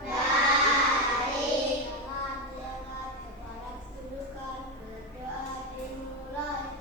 Baik. Jangan kepada kedudukan berdoa dimulai.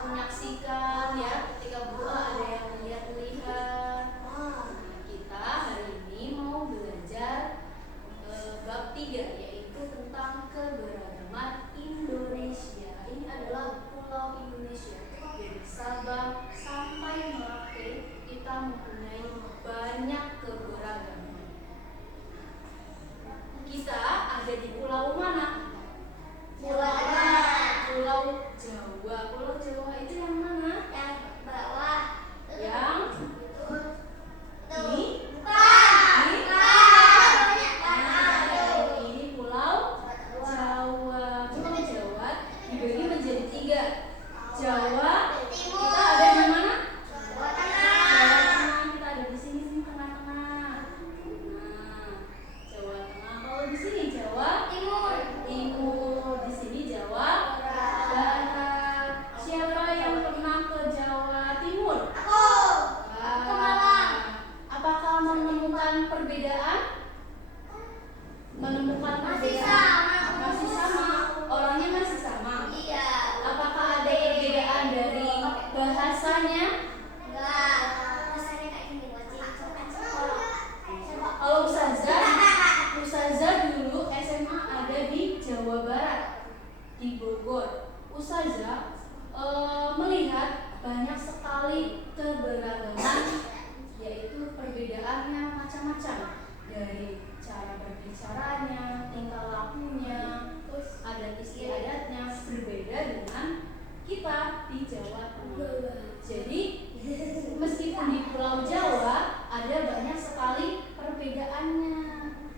Menyaksikan ya, ketika berdoa ada yang melihat. Kita hari ini mau belajar bab 3, yaitu tentang keberagaman Indonesia. Ini adalah pulau Indonesia, dari Sabang sampai Merauke kita mempunyai banyak keberagaman. Kita ada di pulau mana? Pulau Jawa. Pulau Jawa itu yang mana? Yang bawah. Yang ini? Ini Pulau Jawa. Pulau Jawa dibagi menjadi 3. Jawa kita ada di mana? Jawa Jawa Tengah. Tengah. Kita ada di sini tengah-tengah. Jawa Tengah. Kalau di sini Jawa Timur. Di sini Jawa Barat. Siapa yang pernah ke Jawa Timur? Aku Malang. Apakah menemukan perbedaan? Masih sama. Masih sama. Orangnya masih sama. Iya. Apakah ada perbedaan dari bahasanya? Enggak. Rasanya kayak gini Kalau Ustazah dulu SMA ada di Jawa Barat, di Bogor. Ustazah melihat banyak sekali keberagaman, yaitu perbedaannya macam-macam, dari cara berbicaranya, tingkah lakunya, terus adat istiadatnya berbeda dengan kita di Jawa Tengah. Jadi meskipun di Pulau Jawa ada banyak sekali perbedaannya.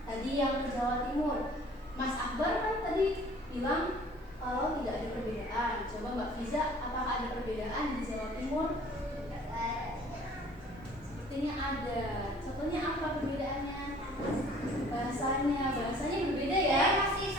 Tadi yang ke Jawa Timur, Mas Akbar kan tadi bilang kalau tidak ada perbedaan. Coba Mbak Fiza, apakah ada perbedaan di Jawa Timur? Sepertinya ada. Contohnya apa perbedaannya? Bahasanya berbeda ya? Masih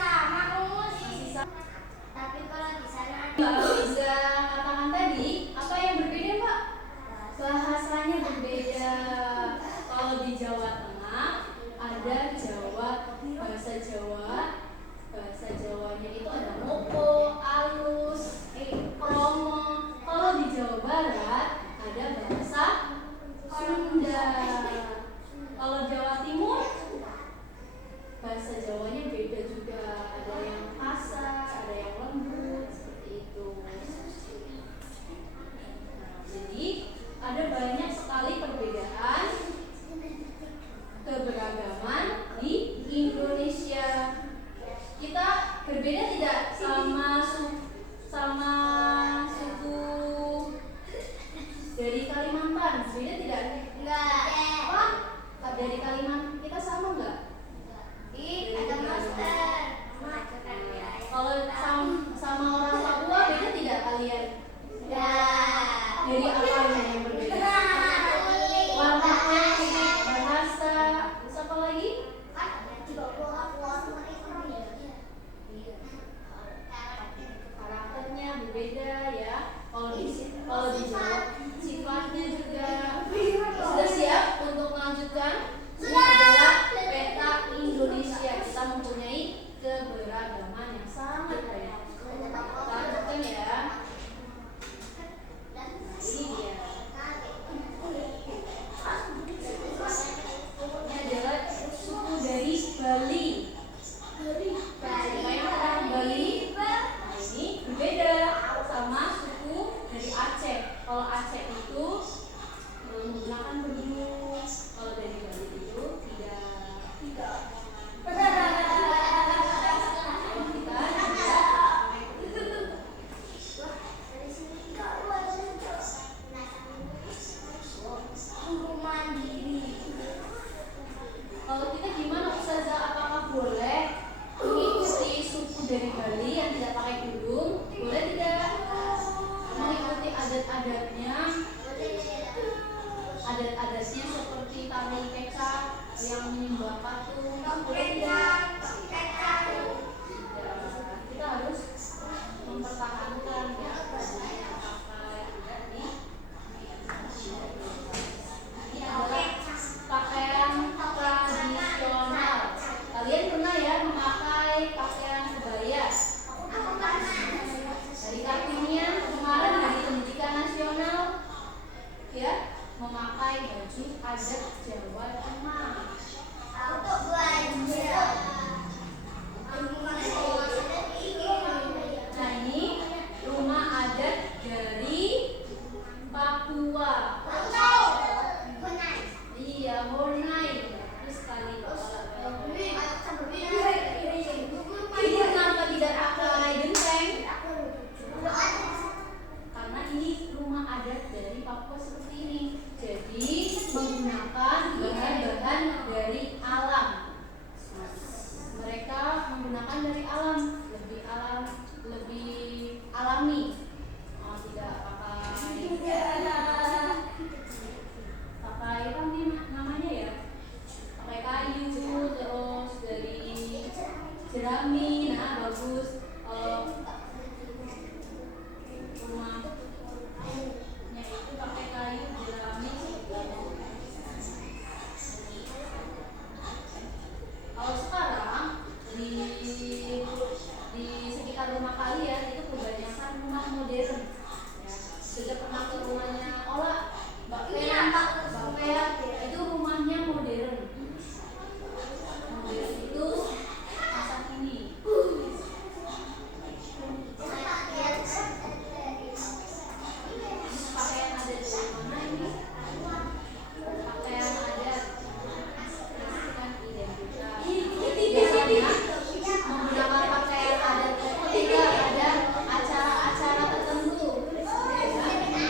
jerami. Nah, bagus. Rumahnya itu pakai kayu jerami. Kalau sekarang di sekitar rumah kalian itu kebanyakan rumah modern. Ya, sudah pernah ke rumahnya Ola, Mbak Pea, Mbak Pea, itu rumahnya modern. Modern itu masa kini. Pakaian adat dari mana ini? Pakaian adat kan identitas. Biasanya menggunakan pakaian adat ketika ada acara-acara tertentu. Ya.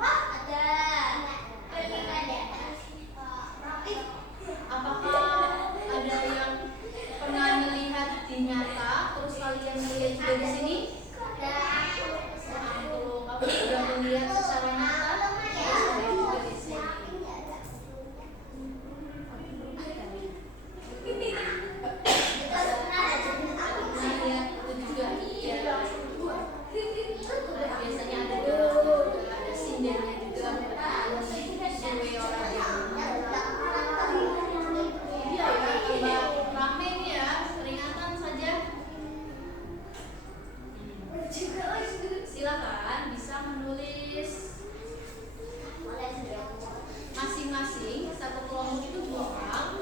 Ada. Apakah ada yang pernah melihat di nyata, terus kalian melihat juga di sini? Kalau kamu sudah melihat secara nyata, terus ada juga di sini. Nah, lihat itu juga iya. Biasanya ada gelang juga, ada sindernya juga, ada kue orang yang iya ya, tambah rame nih ya, peringatan saja. Silakan bisa menulis masing-masing satu kelompok itu 2 orang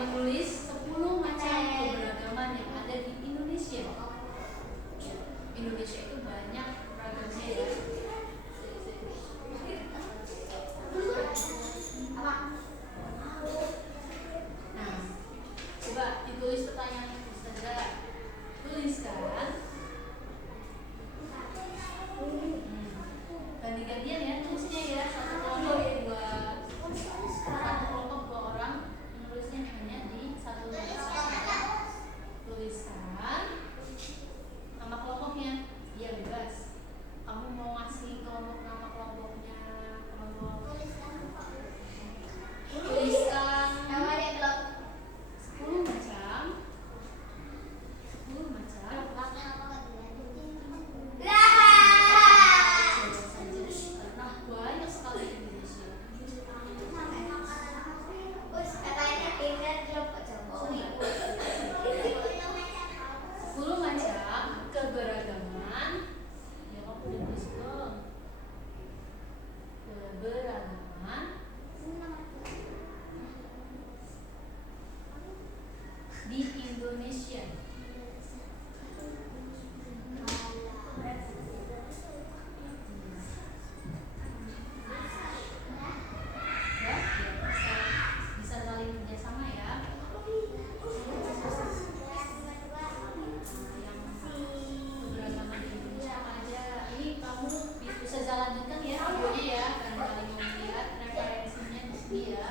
menulis 10 macam keberagaman yang ada di Indonesia. Indonesia itu banyak ragamnya ya. Nah, coba ditulis pertanyaan Ustazah. Tuliskan. Ganti-gantian ya tulisnya ya, satu kelompok 2 orang menulisnya hanya di satu tulisan. Tuliskan nama kelompoknya. Iya bebas. Kamu mau ngasih kelompok nama kelompoknya, kelompok. Tuliskan 10 macam. 10 macam. Karena banyak sekali di Indonesia. 10 macam keberagaman. Ya kamu udah tulis belum? Keberagaman di Indonesia. Ya, bisa saling kerjasama ya. Yang keberagaman di Indonesia apa aja. Ini kamu bisa lanjutkan ya videonya ya, barangkali mau melihat referensinya di sini ya.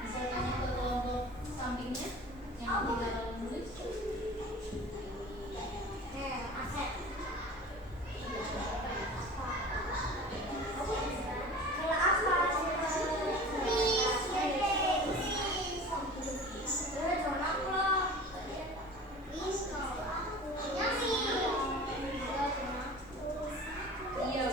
Bisa tanya ke kelompok sampingnya yang tinggal menulis. Iya,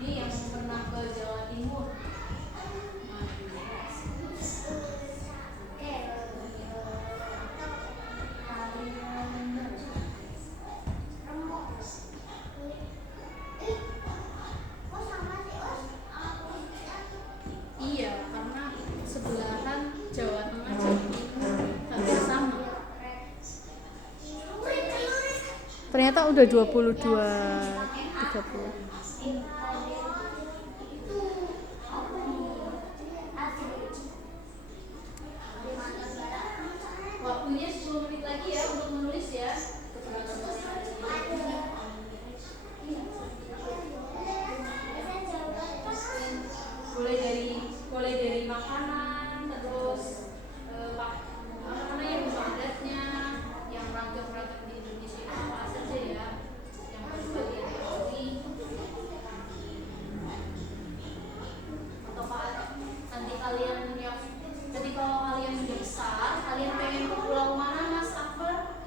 ini yang pernah ke Jawa Timur. Iya, karena sebelahan Jawa Tengah Jawa Timur hampir sama. Ternyata udah 22 30. Waktunya 10 menit lagi ya untuk menulis ya. Mulai dari makanan, terus apa namanya rumah adatnya, yang ragam-ragam di Indonesia itu apa saja ya, yang harus kalian ketahui. Atau nanti kalian yang jadi kalau kalian sudah besar, kalian pengen ke pulau mana Mas Akbar?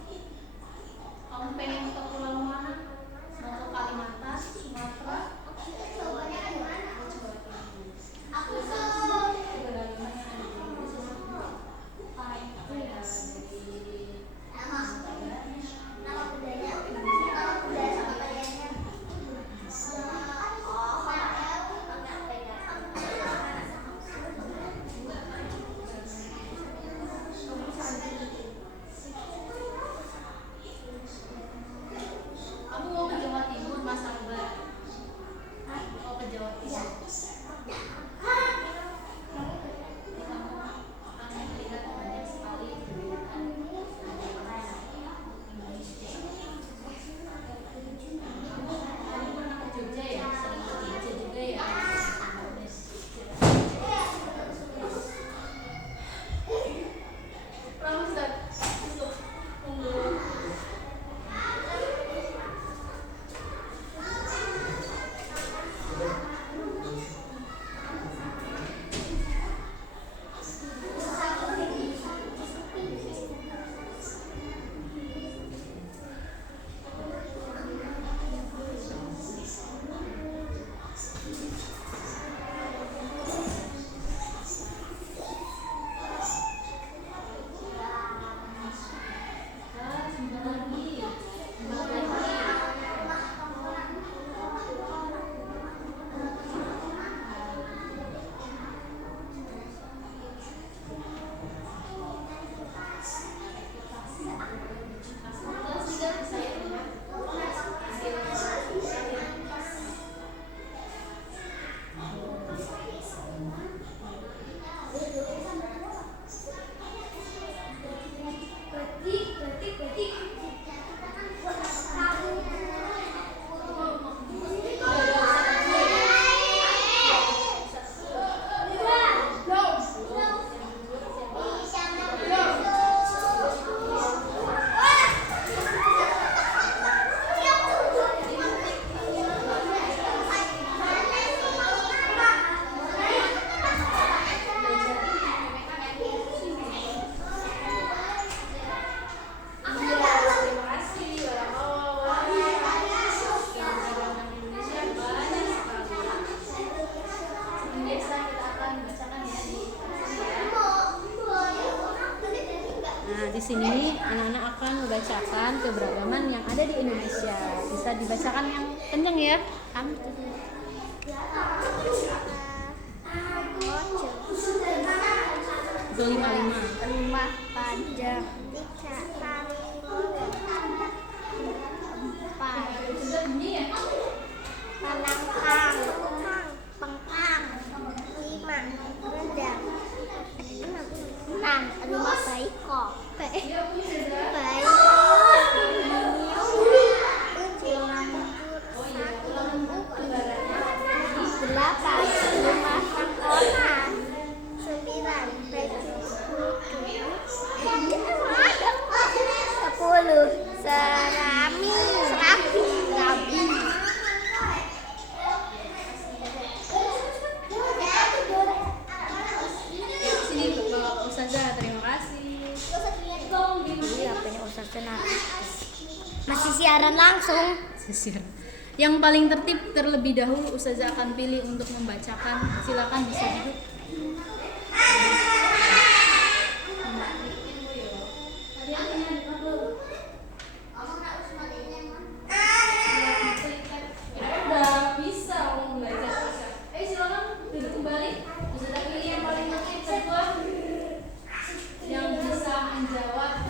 membacakan keberagaman yang ada di Indonesia. Bisa dibacakan yang kenceng ya. Itu 55. Rumah panjang 3 kali empat Sudah bunyi ya? Panangkang, pengkang, 5 rendang, 6 rumah baikok, baik, delapan rumah pangkonan, 9 sepuluh serabi. Sini Bapak Ustazah, terima kasih. Iya, punya Ustaz Senar. Masih siaran langsung. Yang paling tertib terlebih dahulu Ustazah akan pilih untuk membacakan. Silakan bisa duduk. Udah bisa mau belajar. Ayo silakan duduk kembali. Ustazah pilih yang paling tertib kedua yang bisa menjawab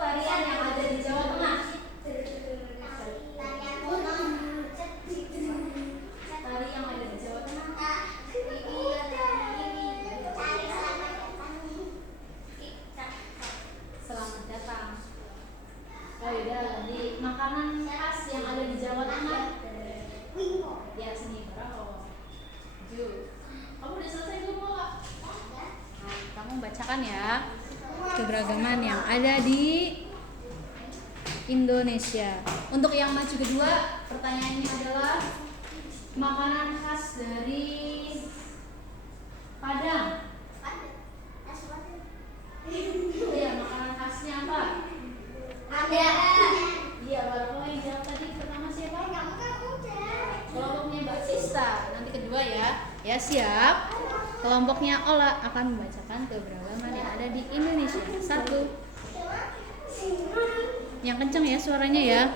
tarian yang ada di Jawa Tengah. Tari yang ada di Jawa Tengah. Selamat datang. Oh iya, di makanan khas yang ada di Jawa Tengah. Ya sini berapa? Kamu udah selesai belum Pak? Nah, kamu bacakan ya keberagaman yang ada di Indonesia. Untuk yang maju kedua, pertanyaannya adalah makanan khas dari Padang. Iya, makanan khasnya apa? Ada. Iya, baru yang jawab tadi pertama siapa? Kelompoknya Mbak Sista. Nanti kedua ya. Ya siap. Kelompoknya Ola akan membacakan keberagaman yang ada di Indonesia. 1. Yang kenceng ya suaranya ya.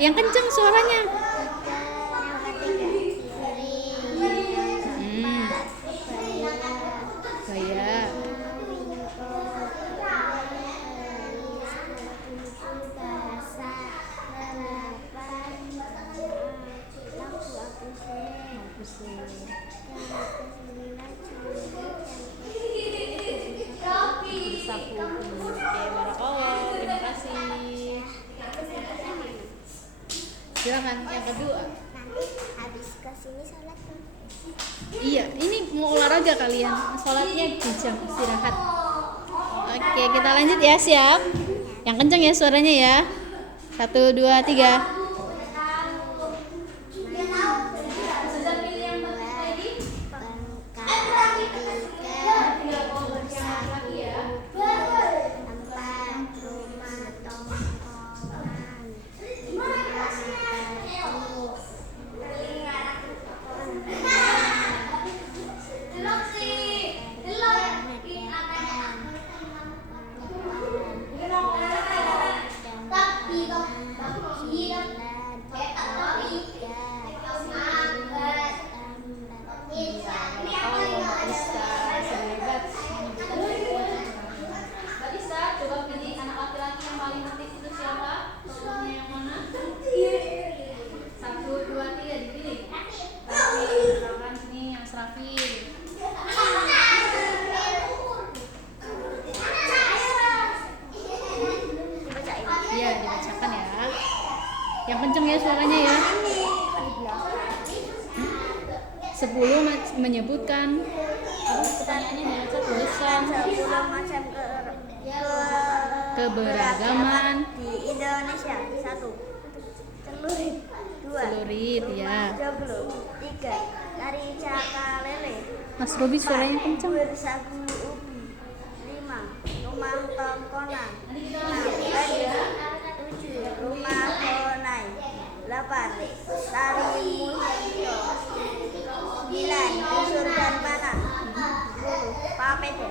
Yang kenceng suaranya. Gaya. Terima kasih. Silakan yang kedua. Nanti habis ke sini sholat kan? Iya, ini mau olahraga kalian. Sholatnya di jam istirahat. Oke, kita lanjut ya, siap. Yang kenceng ya suaranya ya. 1, 2, 3. Yang kenceng ya suaranya ya. 10 menyebutkan apa pertanyaannya baca tulisan 10 macam keberagaman di Indonesia. 1. Celurit. 2. celurit ya. Joglo. 3. Tari cakalele. Mas Robi suaranya kenceng. Bersagu ubi. 5. Rumah tongkonan. 6. 7. Rumah honai. 8. 8. Tari musyo. 9. Busur dan panah. 10. Papede.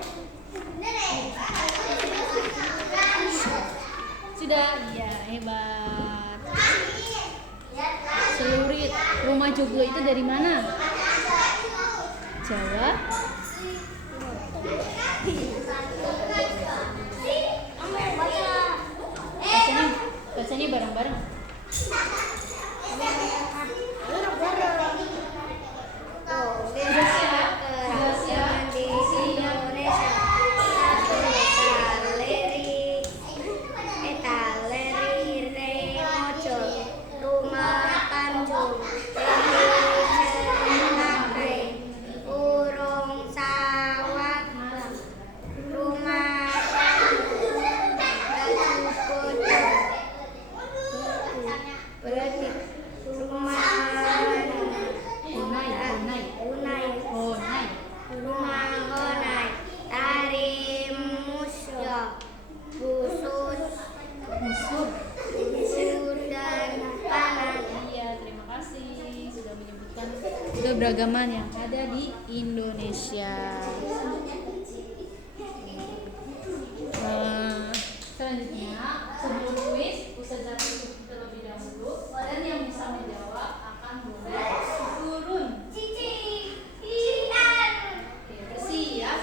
Sudah, iya hebat. Celurit. Rumah joglo itu dari mana? Jawa. Bacanya bareng-bareng. Keragaman di Indonesia. 1. Taleri Remojo. Rumah Tanjung. Cengkake. Burung sawat. Rumah berarti rumah Unai. Unai. Oh, naik. Rumah Honai. Tari musyo. Busur dan panah. Iya, terima kasih sudah menyebutkan keberagaman yang ada di Indonesia. Selanjutnya, sebelum kuis, Ustazah tutup terlebih dahulu. Dan yang bisa menjawab akan boleh turun. Oke, bersiap.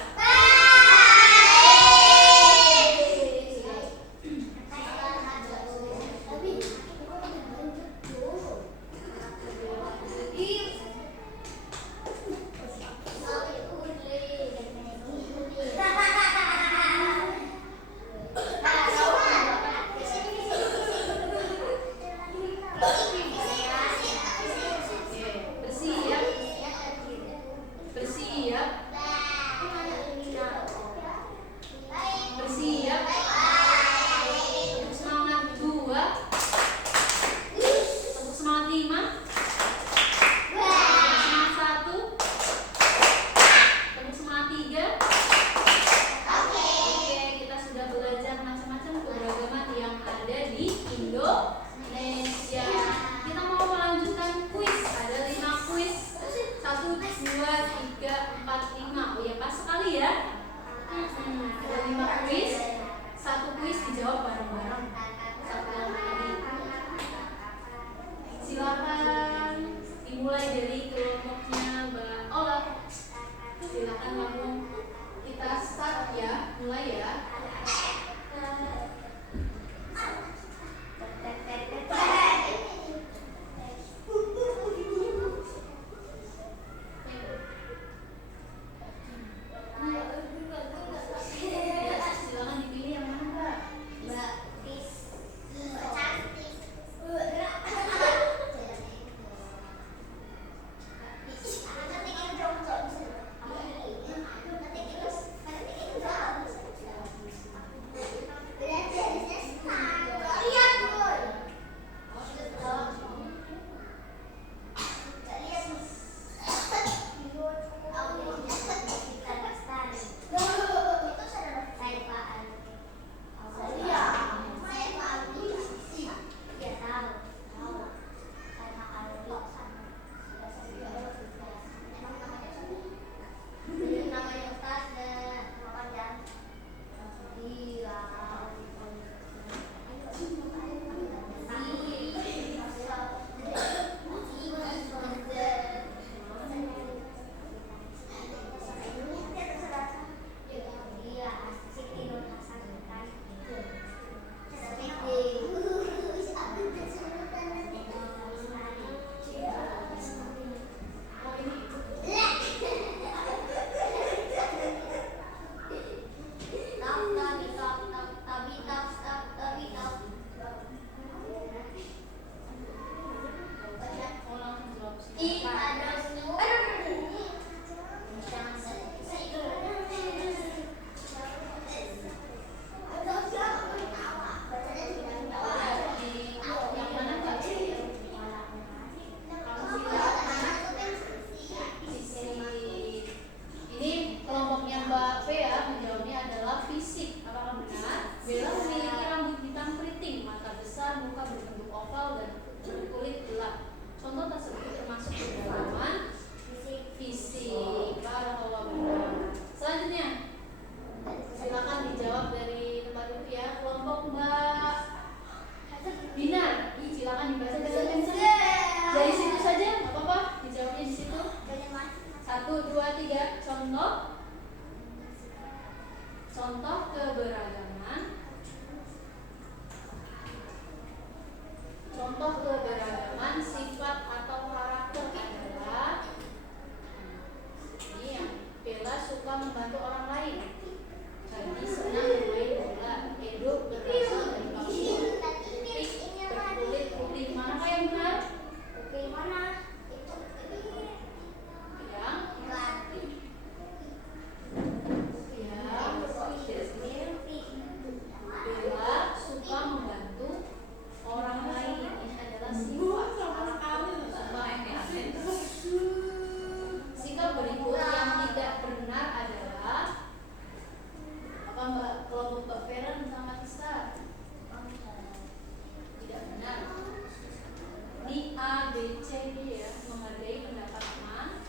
B, C, D ya. Menghargai pendapat teman.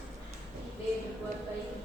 B. Berbuat baik